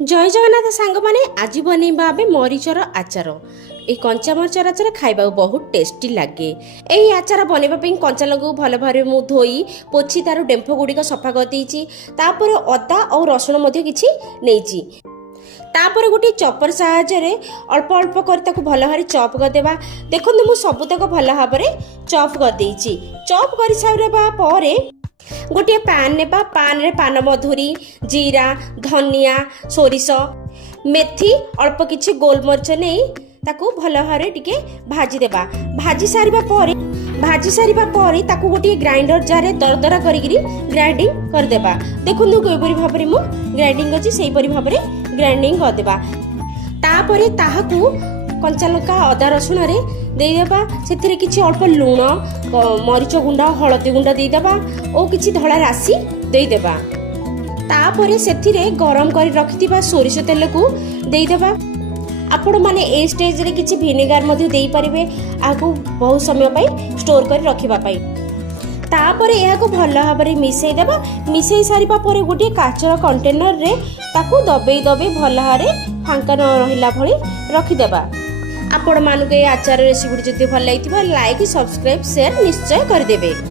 जय जगन्नाथ सांग माने आज बनैबा आमे मरीचर आचार। ए कंचा मरीचर आचार खाइबा बहुत टेस्टी लगे। यही आचार बनैबा पई कंचा लंगू भल भारे मु धोई पोछि तार डेम्फ गुड़िक सफा कर देइछि। तापर अदा और रसुण मध्ये किछि नेइछि। तापर गोटे चपर साहाय्य अल्प अल्प कर ताकू भल भारे चॉप कर देबा। देखंतु मु सबुतक भल भारे चॉप कर देइछि। चॉप कर सारबा परे गोटे पैन ने पैन रे पान मधुरी जीरा धनिया सोरिष मेथी अल्प किछि गोलमरिच नहीं ताकू भल भारे टिके भाजी देबा। भाजी सारिबा परे ताकू गोटे ग्राइंडर जार दरदरा करिगिरी ग्राइंडिंग कर देबा। देखुनु कोइपरि भाबरे मु ग्राइंडिंग अछि सेही परि भाबरे ग्राइंडिंग कर देबा। तापरे ताहाकू कंचा लंका अदा रसुण रे देदेबा। से किछि अल्प लुण मरीच गुंडा हलदी गुंडा देदेबा और किछि धला राशि देदेबा। तापरे सेथिरे गरम कर रखिथिबा सोरिष तेल को देदेबा। आपण माने ए स्टेज रे किछि विनेगार मध्ये देई परिबे आकू बहुत समय पई स्टोर कर रखिबा पई। तापरे एहाको भल भाबरे मिसई देबा। मिसई सारिबा परे गोटे काचर कंटेनर रे ताकू दबेई भल भाबरे फांका न रहिला भली रखि देबा। आपण मानुके आचार रेसिपी जदि भल लागिथिबा लाइक सब्सक्राइब शेयर निश्चय कर देबे।